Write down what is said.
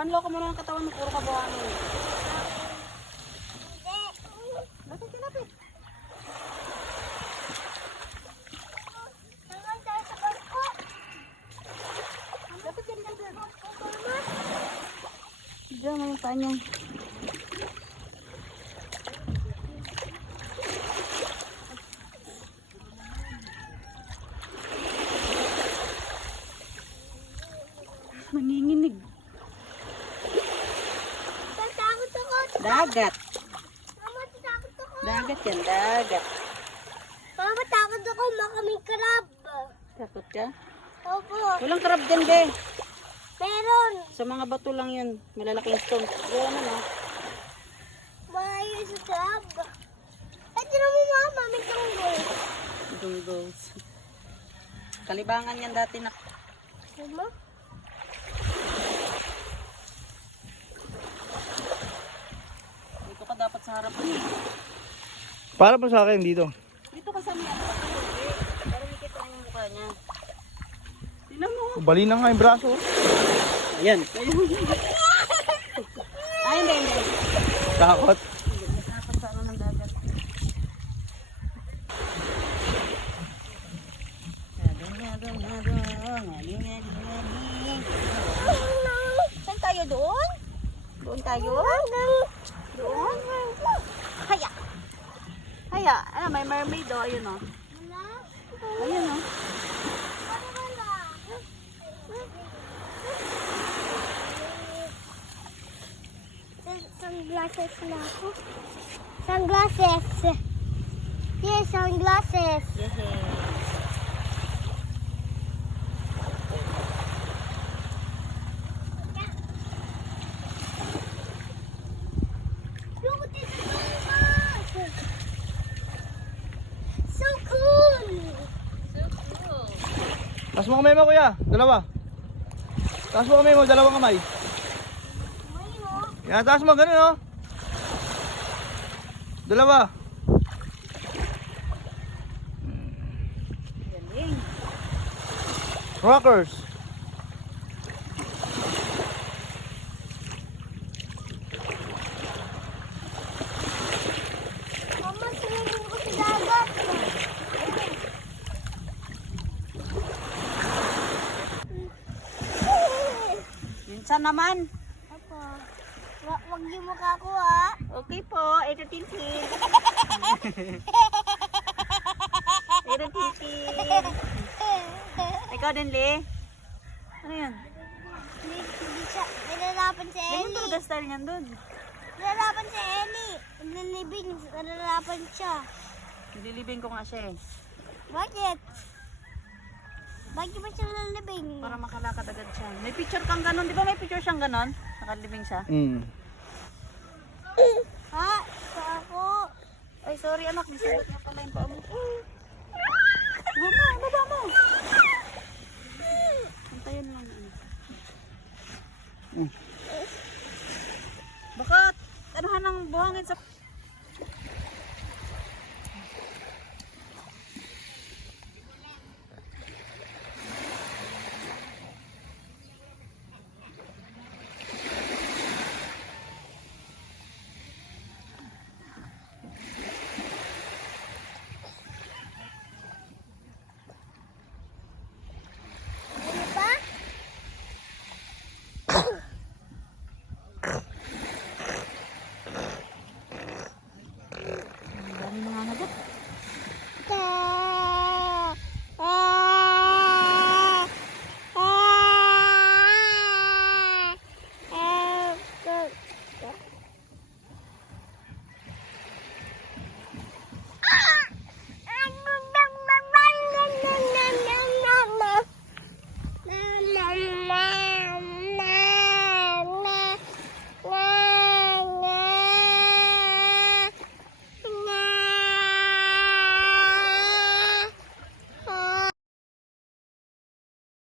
Banlo ko muna ng katawan mo, puro kabuhangin. Lapit, lapit. Lapit yan, lapit. Diyan mo yung panyang. Nanginginig. Tatakot ako. Dagat. Mama, tatakot ako. Dagat yan, dagat. Mama, takot ako. Makaming crab. Takot ka? Opo. Walang crab dyan, be. Meron. Sa mga bato lang yun. Malalaking stones. Yan ano. Malayo sa crab. Ay, tinan mo mama. May tunggol. Dungdos. Kalibangan yan dati na. Mama? Dito ka dapat sa harap niya. Para po sa akin dito. Dito ka sa mga para makita mo yung mukha niya. Tingnan mo. Bali na nga yung braso. Ayan. Ay, hindi. Takot. Dapat sa ano ng dagat. Saan tayo doon? Doon tayo? Doon? Haya. Haya. Ano, may mermaid o. Ayun o. Ayun o. Sunglasses na ako. Sunglasses. Yes, sunglasses. Look at this sunglasses. So cool. Taas mo kamay mo kuya. Dalawa. Taas mo kamay mo. Dalawang kamay. Yan, taas mo. Ganun o. Dalawa. Galing. Rockers. Mama, swimming ko sa dagat. Minsan naman. Apo. Wag niyo mukha ko ha. Okay po. Ito tintin. Ito tintin. Ikaw din, Le. Ano yan? Hindi siya. Nilalapan si Ganyan Ellie. talaga style niyan doon. Nilalapan si Ellie. Nililibing. Nilalapan siya. Nililibing ko nga siya eh. Bakit? Bakit ba siya nililibing? Para makalakad agad siya. May picture kang ganon. Di ba may picture siyang ganon? Nakalibing siya. Ha? Sa ako. Ay, sorry anak. Nisugot niya pala yung paa mo. Baba mo. Antayin lang. Baka, anuhan ng buhangin sa